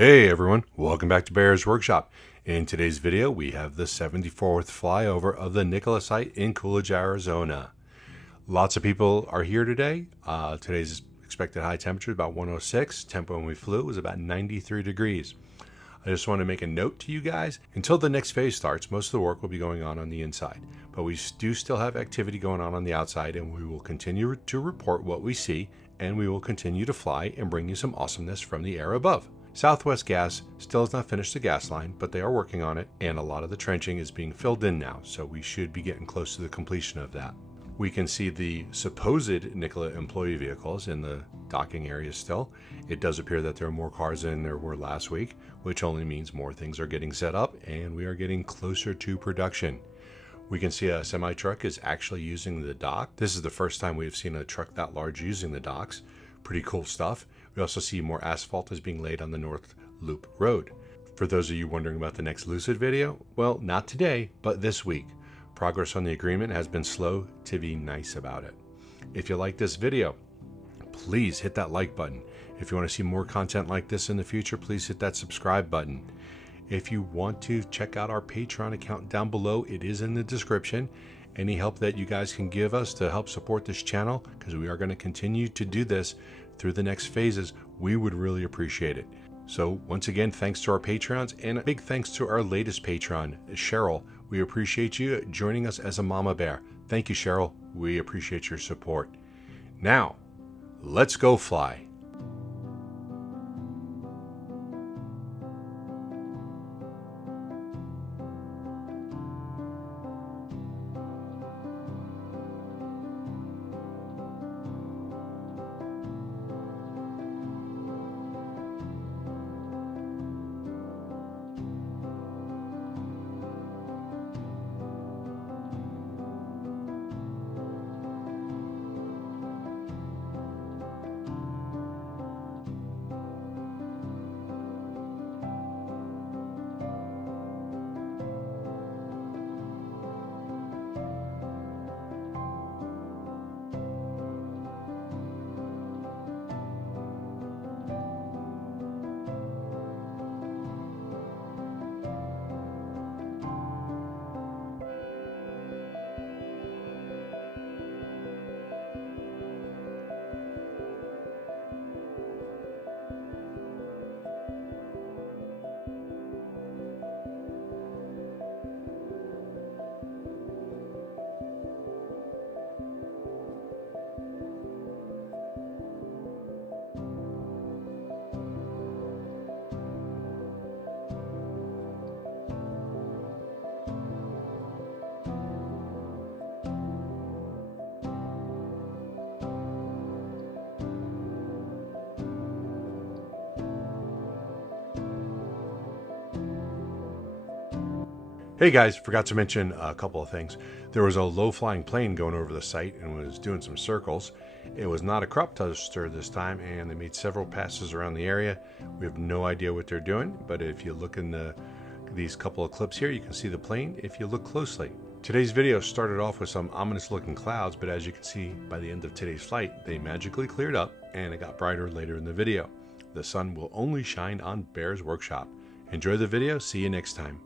Hey everyone, welcome back to Bear's Workshop. In today's video, we have the 74th flyover of the Nikola site in Coolidge, Arizona. Lots of people are here today. Today's expected high temperature is about 106. Tempo when we flew was about 93 degrees. I just want to make a note to you guys. Until the next phase starts, most of the work will be going on the inside. But we do still have activity going on the outside, and we will continue to report what we see, and we will continue to fly and bring you some awesomeness from the air above. Southwest Gas still has not finished the gas line, but they are working on it, and a lot of the trenching is being filled in now, so we should be getting close to the completion of that. We can see the supposed Nikola employee vehicles in the docking area still. It does appear that there are more cars than there were last week, which only means more things are getting set up, and we are getting closer to production. We can see a semi-truck is actually using the dock. This is the first time we've seen a truck that large using the docks. Pretty cool stuff. We also see more asphalt is being laid on the North Loop Road. For those of you wondering about the next Lucid video, well, not today, but this week. Progress on the agreement has been slow to be nice about it. If you like this video, please hit that like button. If you want to see more content like this in the future, please hit that subscribe button. If you want to check out our Patreon account down below, it is in the description. Any help that you guys can give us to help support this channel, because we are going to continue to do this through the next phases, we would really appreciate it. So once again, thanks to our Patreons, and a big thanks to our latest patron, Cheryl. We appreciate you joining us as a mama bear. Thank you, Cheryl. We appreciate your support. Now, let's go fly. Hey guys, forgot to mention a couple of things. There was a low-flying plane going over the site and was doing some circles. It was not a crop duster this time, and they made several passes around the area. We have no idea what they're doing, but if you look in these couple of clips here, you can see the plane if you look closely. Today's video started off with some ominous-looking clouds, but as you can see, by the end of today's flight, they magically cleared up, and it got brighter later in the video. The sun will only shine on Bear's Workshop. Enjoy the video. See you next time.